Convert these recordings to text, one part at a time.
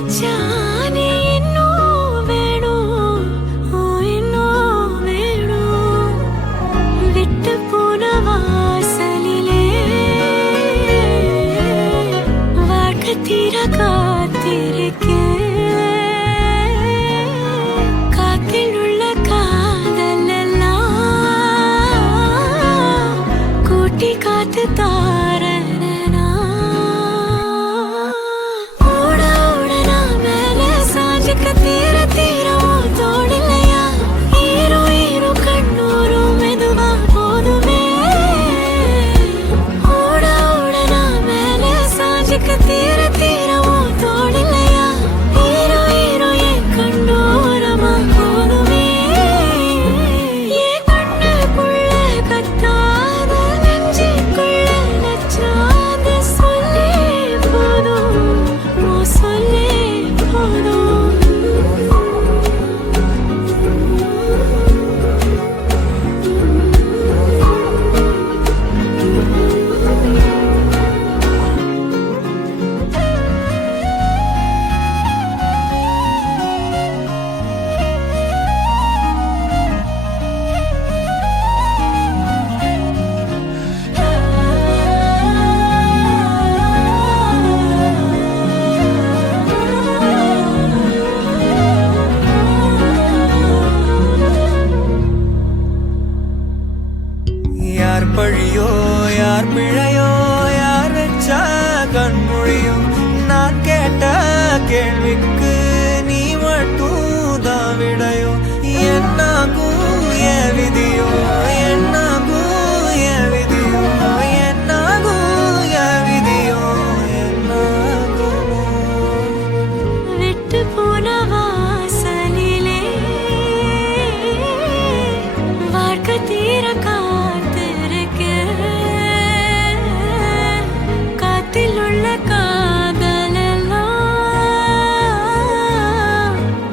வச்சானே இன்னும் வேணும், இன்னும் வேணும். விட்டு போன வாசலிலே வாழ்க்கை தீர காத்திருக்கேன். காத்தில் உள்ள காதல் எல்லாம் கூட்டி காத்து தாரனா. ஓட ஓட நான் மேல சாஞ்சுக்க தீர தீரவும் தோடலையா. ஈரோ ஈரோ கண்ணூரும் மெதுவா போதுமே. ஓட ஓட நான் மேல சாஞ்சுக்க தீர தீரவும் தோடலையா. ஈரோ ஈரோ என் கண்ணோரமா போதுமே. என் கண்ணுக்குள்ள கத்தாத நெஞ்சுக்குள்ள நச்சாத சொல்லே போதும், ஓ சொல்லே போதும். யார் பழியோ யார் பிழையோ யார் வச்சா கண்மொழியோ. நான் கேட்ட கேள்விக்கு நீ மட்டும் தான் விடையோ. என்னாகும் என் விதியோ, என்னாகும் என் விதியோ, என்னாகும் என் விதியோ, என்னாகுமோ. விட்டு போன வாசலிலே வாழ்க்கை தீர காத்திருக்கேன். காத்தில் உள்ள காதல் எல்லாம்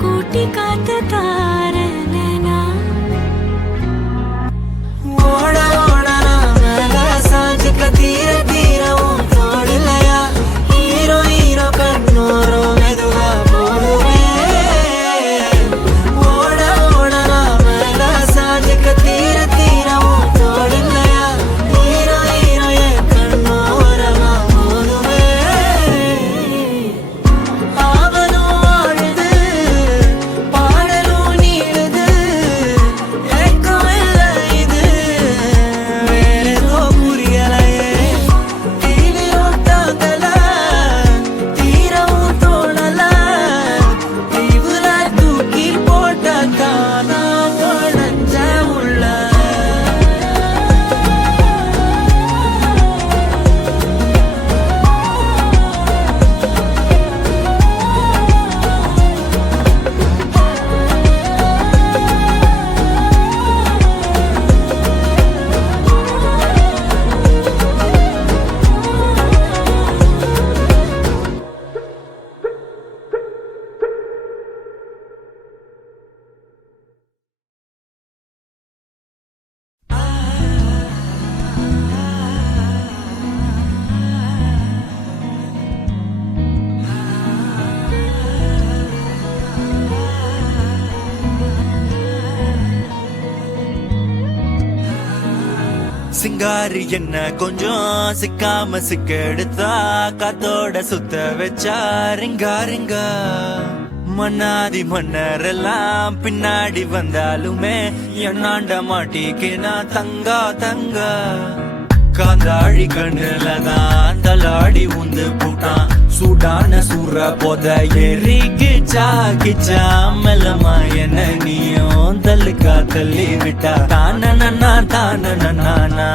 கூட்டி காத்து தாரனா. ஓட ஓட நான் மேல சாஞ்சுக்க தீர தீரவும் தோடலையா. ஹீரோ ஹீரோ கண்ணோரும் மெதுவா போடுவே. ஓட ஓட நான் மேல சாஞ்சுக்க தீர தீரவும் தோடலையா. ஹீரோ ஹீரோ என் கண்ணோரமா போடுவே. ஆவலும் ஆழுது பாடலும் நீளுது. ஏக்கம் இல்லை இது வேறேதோ புரியலையே. தீவிரம் தாங்கல தீரவும் தோணல. தீவுல தூக்கி போட்ட தானா உடஞ்ச உள்ள. சிங்காரி என்ன கொஞ்சம் சிக்காம சிக்க எடுத்தா. காத்தோட சுத்த வச்சா ரிங்கா ரிங்கா. மன்னாதி மன்னரெல்லாம் பின்னாடி வந்தாலுமே என்னாண்ட மாட்டிக்கினா தங்கா தங்கா. காந்தாழி கண்ணுலதான் தலாடி உந்து போட்டான். சூடான சூற போத எரிக்கிச்சா கிச்சா. மெல்லமா என்ன நீயும் தள்ளுக்கா தள்ளி விட்டா. தானனா தானனா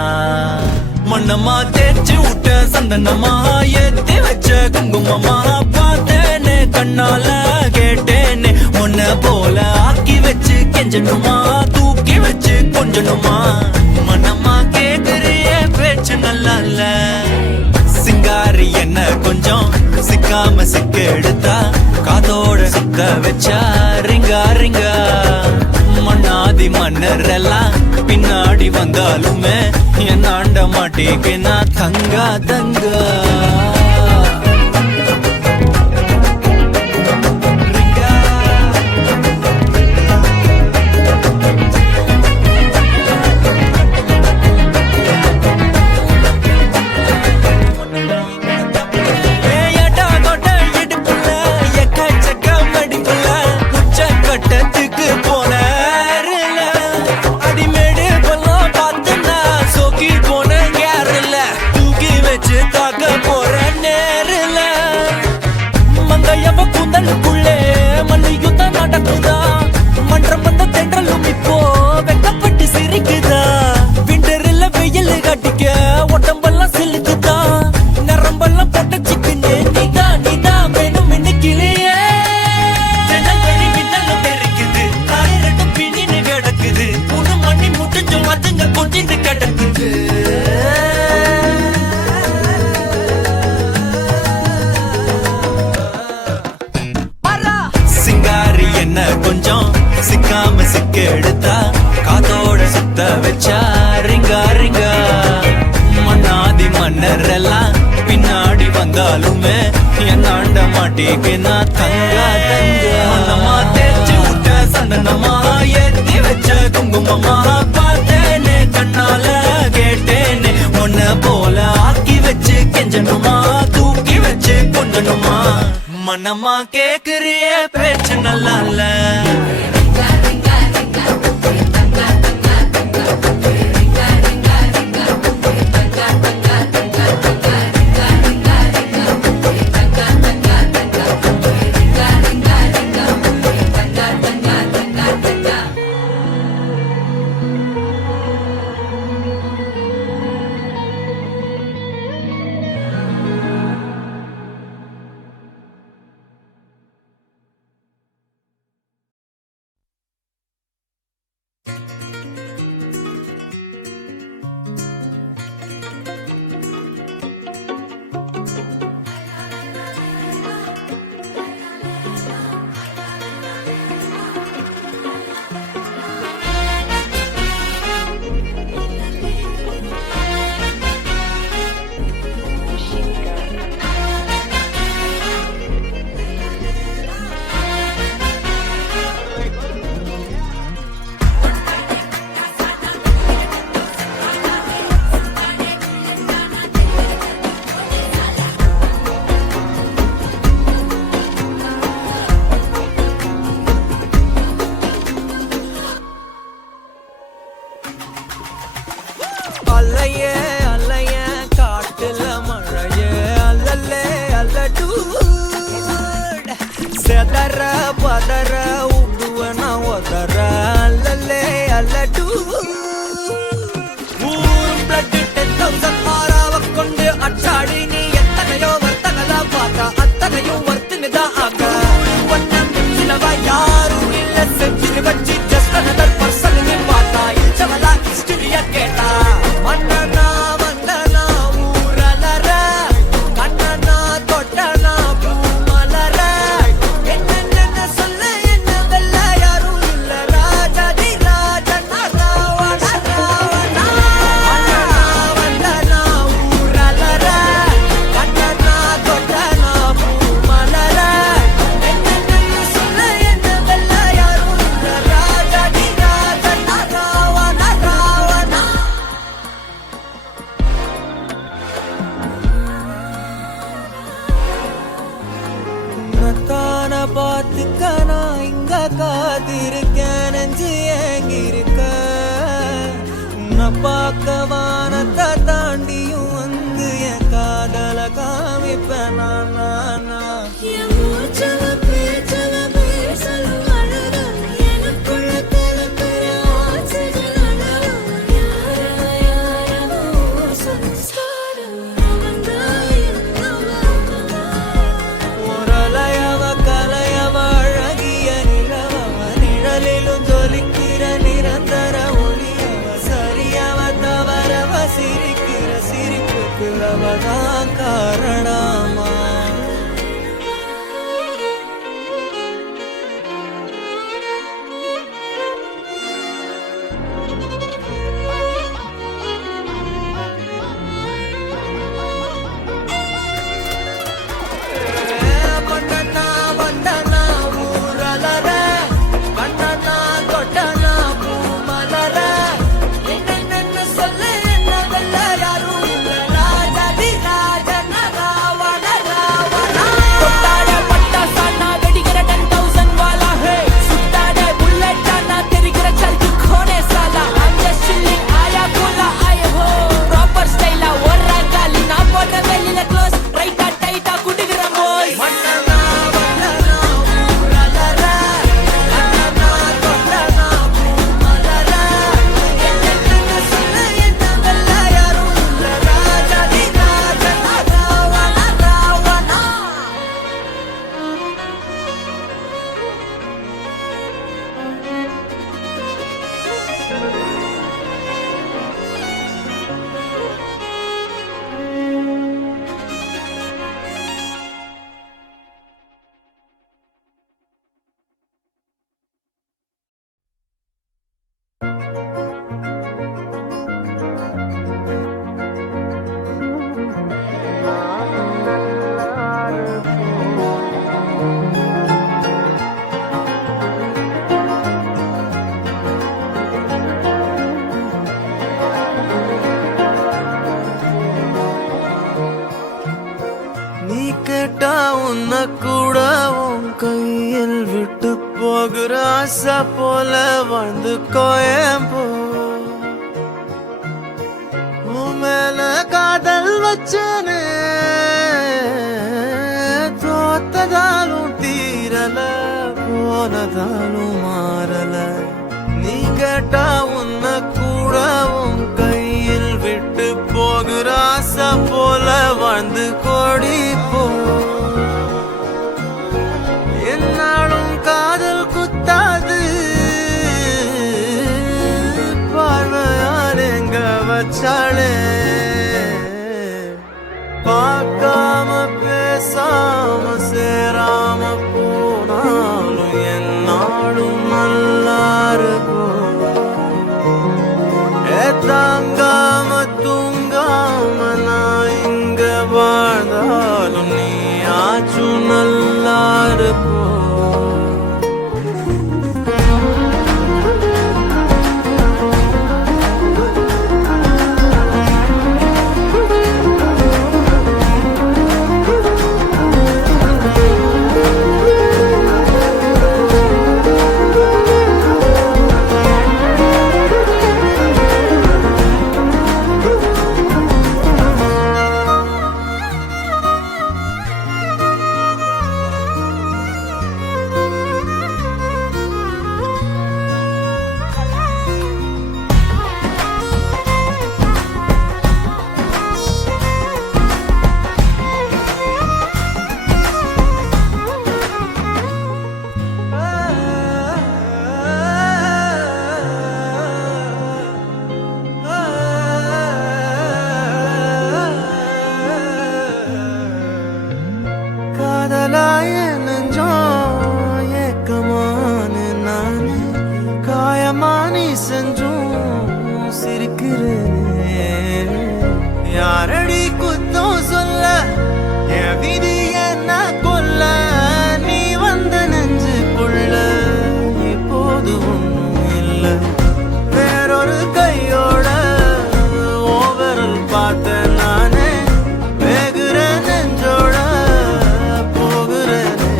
மண்ணம்மா தேய்ச்சி விட்ட சந்தனமா ஏத்தி வச்ச குங்குமமா. பார்த்தேனே கண்ணால கேட்டேனே உன்ன போல ஆக்கி வச்சு கெஞ்சணுமா தூக்கி வச்சு கொஞ்சணுமா. மண்ணம்மா கேக்குறிய பேச்சு நல்லா இல்ல. சிங்காரி என்ன கொஞ்சம் சிக்காம சிக்க எடுத்தா. காதோட சுத்த வச்சா ரிங்கா ரிங்கா. மண்ணாதி மன்னர் எல்லாம் பின்னாடி வந்தாலுமே என்னாண்ட மாட்டேன்னா தங்கா தங்கா. கட்டிக்கு நான் தங்க மனமா தேய்ச்சி விட்ட சந்தனமா ஏத்தி வச்ச குங்குமமா பார்த்தேனே கண்ணால கேட்டேனே உன்ன போல ஆக்கி வச்சு கெஞ்சணுமா தூக்கி வச்சு கொஞ்சணுமா மனமா கேக்குறிய பேச்சு நல்லா இல்ல அல்லையே அல்லைய காட்டுல மழையே அல்லல்லே அல்லடு செதற பதற உடுவன ஒதற அல்லல்லே அல்லடு ஊரும் பிளட் 10,000 ஆறாவ கொண்டு அச்சாடி நீ எத்தனையோ வர்த்தகலா பார்த்தா அத்தனையும் வர்த்தினிதான் ஆக ஒன்னம் சிலவா யாரும் இல்ல செஞ்சு வச்சு ஜஸ்ட் another person நீ பார்த்தா இச்சவலா ஹிஸ்டரியா கேட்டா மன்னனா வந்தனா ஊரலற கண்ணனா தொட்டனா பூமலற என்ன சொல்ல என்ன வெல்ல யாரும் இல்ல ராஜாதி ராஜனா ராவண ராவணா மன்னனா வந்தனா ஊரலற கண்ணனா தொட்டனா பூமலற என்ன சொல்ல என்ன வெல்ல யாரும் இல்ல ராஜாதி ராஜனா ராவண ராவணா உன்னத்தான பார்த்துக்க நான் இங்க காத்திருக்கேன் நெஞ்சு ஏங்கிருக்க உன்னை பார்க்க வானத்தை தாண்டியும் வந்து என் காதல காமிப்பேன் நான் என் மூச்சவ பேச்சவ பேசலும் அழகு எனக்குள்ள கலக்கிற ஆக்சிஜன் அளவு யாரோ சன்ஸ்காரம் அவன்தான் என்னவா உரலையவ கலையவ அழகிய நிலவவ நிழலிலும் ஜொலிக்கிற நிரந்தர ஒளியவ சரியவ தவறவ சிரிக்கிற சிரிப்புக்கு அவதான் காரணமா மன்னனா வந்தனா ஊரலற கண்ணனா தொட்டனா பூமலற என்ன சொல்ல என்ன வெல்ல யாரும் இல்ல ராஜாதி ராஜனா ராவண உன்னை கூட உன் கையில் விட்டு போகிற ஆசை போல வாழ்ந்து கோயம்போ உன் மேல காதல் வச்சனே தோத்ததாலும் தீரல போனதாலும் மாறல நீ கேட்டா உன்னை கூட உன் கையில் விட்டு போகிற ஆசை போல வாழ்ந்து கோடி போ என்னாலும் காதல் குத்தாது பார்வையால் எங்க வச்சாளே பார்க்காம பேசாம சேராம போனாலும் என்னாலும் நல்லா இருக்கும் தாங்காம தூங்காம நான் இங்க வாழ்ந்தாலும் நீ ஆச்சும் நல்லா இருப்போ காதலாய நெஞ்சோம் ஏக்கமான நானே காயமானி செஞ்சும் சிரிக்கிறேனே யாரடி குத்தம் சொல்ல என் விதி என்ன கொல்ல நீ வந்த நெஞ்சுக்குள்ள இப்போது ஒன்றும் இல்லை வேறொரு கையோட ஓவரல் பார்த்த நானே வேகுற நெஞ்சோட போகிறேனே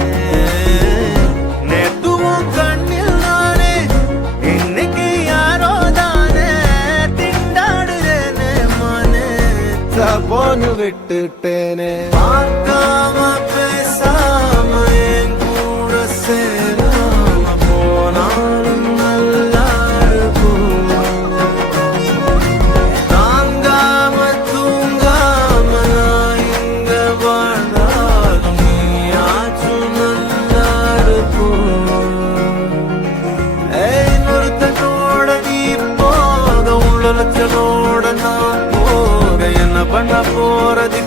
நேத்துவும் கண்ணில் நானே இன்னைக்கு யாரோ தானே திண்டாடுறேனே மானே தப்போன்னு விட்டுட்டேனே பார்க்காம பேசாம என் கூட சேராம போனாலும் நல்லா இருக்கும் தாங்காம தூங்காம நான் இங்க வாழ்ந்தாலும் நீ ஆச்சும் நல்லா இருக்கும் இன்னொருத்தனோட நீ போக உள்ளத்தனோட நான் போக என்ன பண்ண போறது